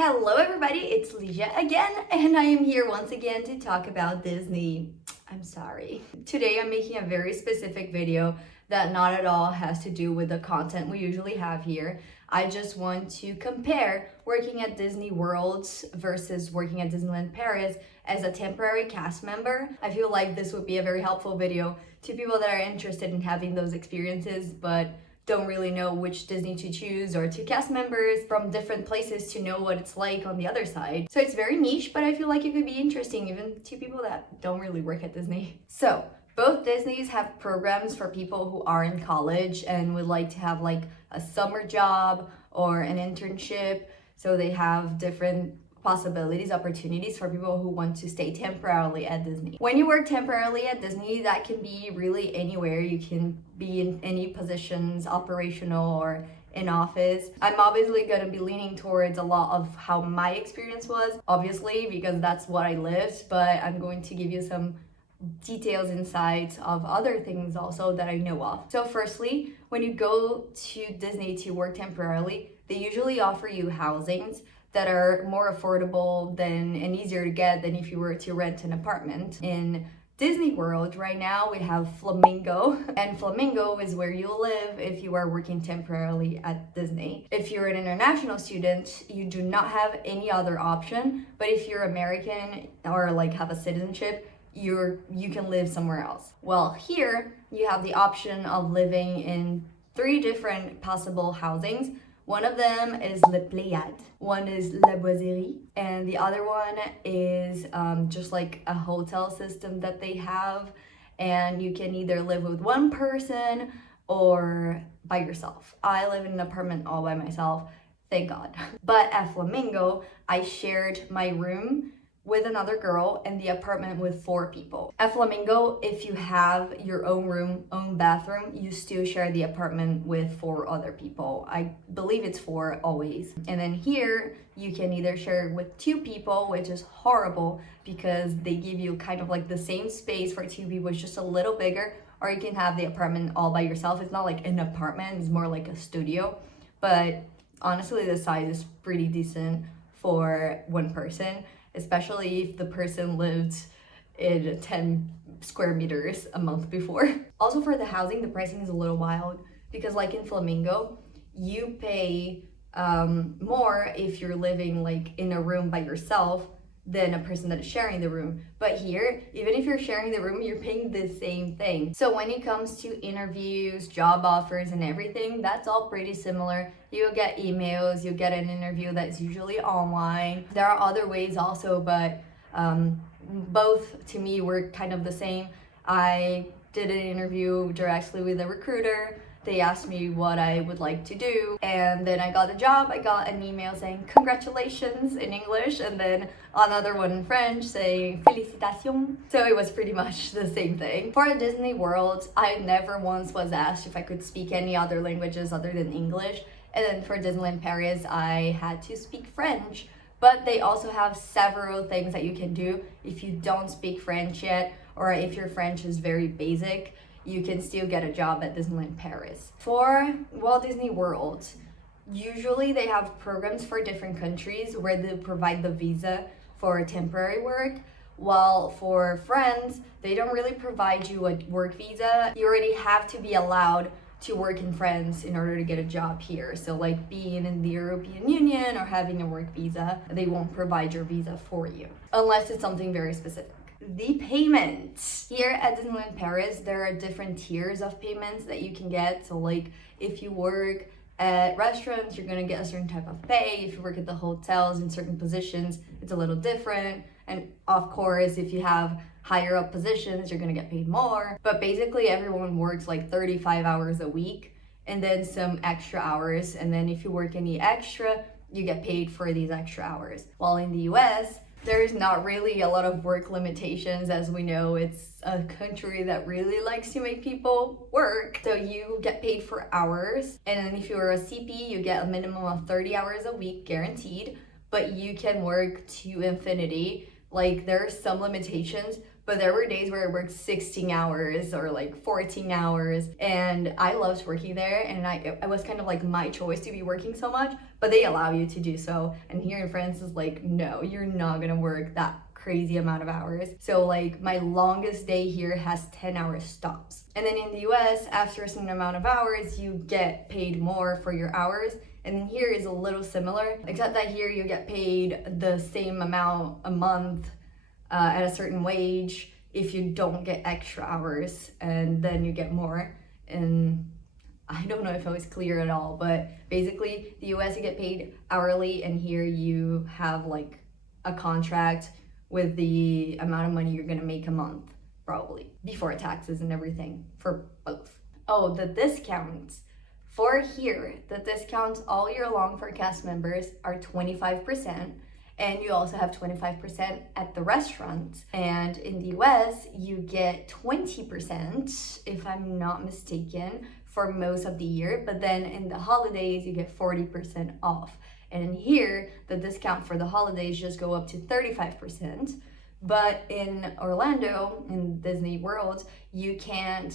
Hello everybody, it's Ligia again, and I am here once again to talk about Disney. I'm sorry. Today I'm making a very specific video that not at all has to do with the content we usually have here. I just want to compare working at Disney World versus working at Disneyland Paris as a temporary cast member. I feel like this would be a very helpful video to people that are interested in having those experiences but don't really know which Disney to choose, or to cast members from different places to know what it's like on the other side. So it's very niche, but I feel like it could be interesting even to people that don't really work at Disney. So both Disneys have programs for people who are in college and would like to have like a summer job or an internship. So they have different possibilities, opportunities for people who want to stay temporarily at Disney. When you work temporarily at Disney, that can be really anywhere. You can be in any positions, operational or in office. I'm obviously going to be leaning towards a lot of how my experience was, obviously, because that's what I lived, but I'm going to give you some details, insights of other things also that I know of. So firstly, when you go to Disney to work temporarily, they usually offer you housings that are more affordable than and easier to get than if you were to rent an apartment. In Disney World right now we have Flamingo, and Flamingo is where you live if you are working temporarily at Disney. If you're an international student, you do not have any other option, but if you're American or like have a citizenship, you can live somewhere else. Well, here you have the option of living in 3 different possible housings. One of them is Le Pléiade, one is La Boiserie, and the other one is just like a hotel system that they have, and you can either live with one person or by yourself. I live in an apartment all by myself, thank God. But at Flamingo, I shared my room with another girl and the apartment with 4 people. At Flamingo, if you have your own room, own bathroom, you still share the apartment with 4 other people. I believe it's 4 always. And then here, you can either share with 2 people, which is horrible because they give you kind of like the same space for 2 people, it's just a little bigger, or you can have the apartment all by yourself. It's not like an apartment, it's more like a studio. But honestly, the size is pretty decent for one person, especially if the person lived in 10 square meters a month before. Also for the housing, the pricing is a little wild because like in Flamingo, you pay more if you're living like in a room by yourself than a person that is sharing the room. But here, even if you're sharing the room, you're paying the same thing. So when it comes to interviews, job offers and everything, that's all pretty similar. You'll get emails, you'll get an interview that's usually online. There are other ways also, but both to me were kind of the same. I did an interview directly with a recruiter. They asked me what I would like to do, and then I got the job. I got an email saying congratulations in English, and then another one in French saying félicitations. So it was pretty much the same thing. For Disney World, I never once was asked if I could speak any other languages other than English. And then for Disneyland Paris, I had to speak French. But they also have several things that you can do if you don't speak French yet, or if your French is very basic. You can still get a job at Disneyland Paris. For Walt Disney World, usually they have programs for different countries where they provide the visa for temporary work, while for France, they don't really provide you a work visa. You already have to be allowed to work in France in order to get a job here. So like being in the European Union or having a work visa, they won't provide your visa for you, unless it's something very specific. The payments. Here at Disneyland Paris, there are different tiers of payments that you can get. So like if you work at restaurants, you're gonna get a certain type of pay. If you work at the hotels in certain positions, it's a little different. And of course, if you have higher up positions, you're gonna get paid more. But basically everyone works like 35 hours a week and then some extra hours. And then if you work any extra, you get paid for these extra hours. While in the US, there's not really a lot of work limitations. As we know, it's a country that really likes to make people work. So you get paid for hours. And then if you're a CP, you get a minimum of 30 hours a week guaranteed, but you can work to infinity. Like there are some limitations, but there were days where I worked 16 hours or like 14 hours, and I loved working there, and it was kind of like my choice to be working so much, but they allow you to do so. And here in France is like, no, you're not gonna work that crazy amount of hours. So like my longest day here has 10-hour stops. And then in the US, after a certain amount of hours, you get paid more for your hours. And here is a little similar, except that here you get paid the same amount a month at a certain wage if you don't get extra hours, and then you get more. And I don't know if it was clear at all, but basically the US you get paid hourly, and here you have like a contract with the amount of money you're gonna make a month, probably, before taxes and everything, for both. Oh, the discounts. For here, the discounts all year long for cast members are 25%, and you also have 25% at the restaurants. And in the US, you get 20%, if I'm not mistaken, for most of the year, but then in the holidays, you get 40% off. And here, the discount for the holidays just go up to 35%. But in Orlando, in Disney World, you can't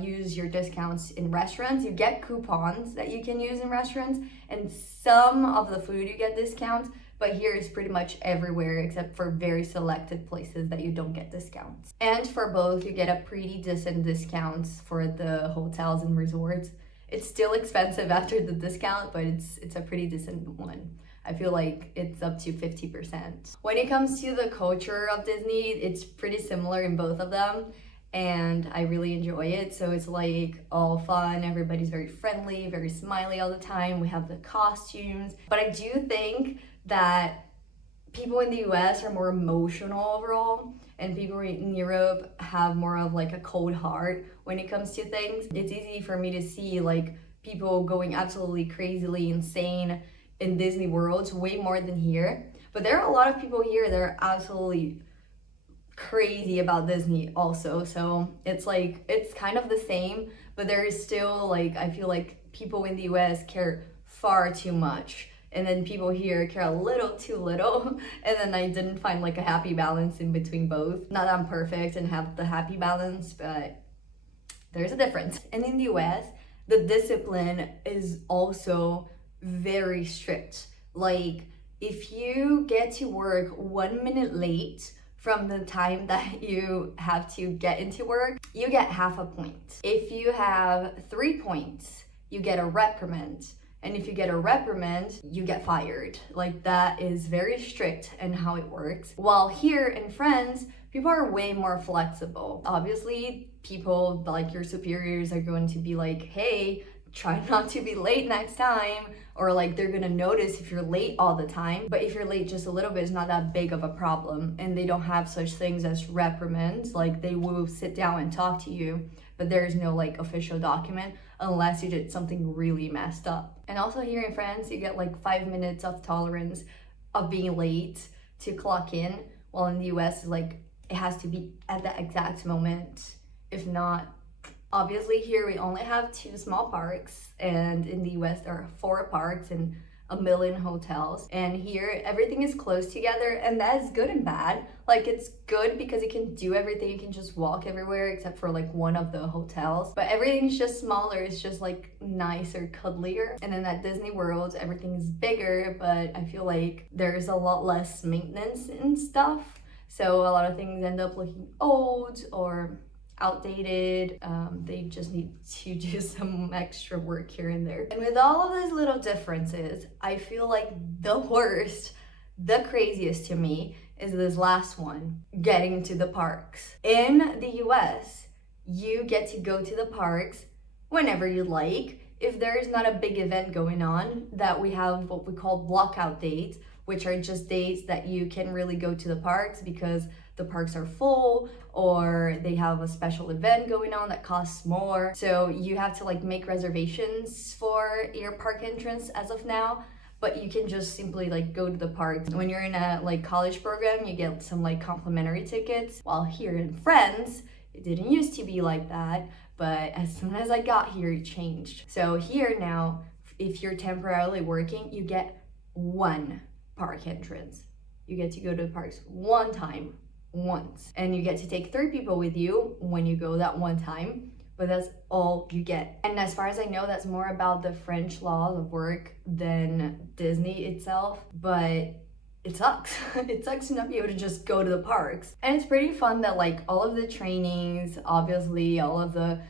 use your discounts in restaurants. You get coupons that you can use in restaurants, and some of the food you get discounts, but here is pretty much everywhere except for very selected places that you don't get discounts. And for both, you get a pretty decent discounts for the hotels and resorts. It's still expensive after the discount, but it's a pretty decent one. I feel like it's up to 50%. When it comes to the culture of Disney, it's pretty similar in both of them, and I really enjoy it. So it's like all fun, everybody's very friendly, very smiley all the time. We have the costumes, but I do think that people in the US are more emotional overall, and people in Europe have more of like a cold heart when it comes to things. It's easy for me to see like people going absolutely crazily insane in Disney World, way more than here. But there are a lot of people here that are absolutely crazy about Disney also. So it's like, it's kind of the same, but there is still like, I feel like people in the US care far too much, and then people here care a little too little. And then I didn't find like a happy balance in between both. Not that I'm perfect and have the happy balance, but there's a difference. And in the US, the discipline is also very strict. Like if you get to work 1 minute late from the time that you have to get into work, you get half a point. If you have 3 points, you get a reprimand. And if you get a reprimand, you get fired. Like that is very strict in how it works. While here in France, people are way more flexible. Obviously, people like your superiors are going to be like, hey, try not to be late next time, or like they're gonna notice if you're late all the time. But if you're late just a little bit, it's not that big of a problem. And they don't have such things as reprimands. Like they will sit down and talk to you, but there is no like official document unless you did something really messed up. And also here in France, you get like 5 minutes of tolerance of being late to clock in, while in the US, like it has to be at the exact moment. If not, obviously here we only have 2 small parks, and in the US there are 4 parks and a million hotels. And here everything is close together, and that is good and bad. Like it's good because you can do everything, you can just walk everywhere except for like one of the hotels, but everything's just smaller, it's just like nicer, cuddlier. And then at Disney World everything is bigger, but I feel like there's a lot less maintenance and stuff, so a lot of things end up looking old or outdated. They just need to do some extra work here and there. And with all of these little differences, I feel like the worst, the craziest to me is this last one, getting to the parks. In the US, you get to go to the parks whenever you like. If there is not a big event going on, that we have what we call blockout dates, which are just days that you can really go to the parks because the parks are full, or they have a special event going on that costs more. So you have to like make reservations for your park entrance as of now, but you can just simply like go to the park. When you're in a like college program, you get some like complimentary tickets. While here in France, it didn't used to be like that, but as soon as I got here, it changed. So here now, if you're temporarily working, you get 1 park entrance. You get to go to the parks 1 time once, and you get to take 3 people with you when you go that one time, but that's all you get. And as far as I know, that's more about the French laws of work than Disney itself, but it sucks. It sucks to not be able to just go to the parks. And it's pretty fun that like all of the trainings, obviously all of the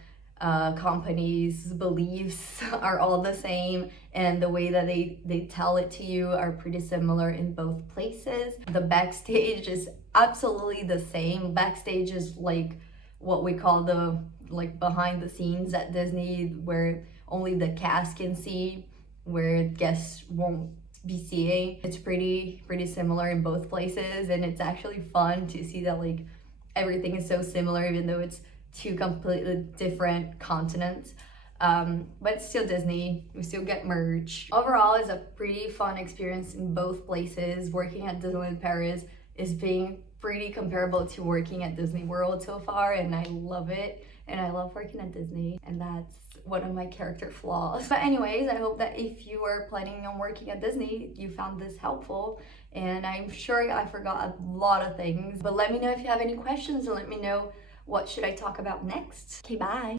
companies' beliefs are all the same, and the way that they tell it to you are pretty similar in both places. The backstage is absolutely the same. Backstage is like what we call the like behind the scenes at Disney, where only the cast can see, where guests won't be seeing. It's pretty similar in both places, and it's actually fun to see that like everything is so similar, even though it's 2 completely different continents. But it's still Disney, we still get merch. Overall, it's a pretty fun experience in both places. Working at Disneyland Paris is being pretty comparable to working at Disney World so far, and I love it. And I love working at Disney, and that's one of my character flaws. But anyways, I hope that if you are planning on working at Disney, you found this helpful. And I'm sure I forgot a lot of things, but let me know if you have any questions, and let me know what should I talk about next. Okay, bye.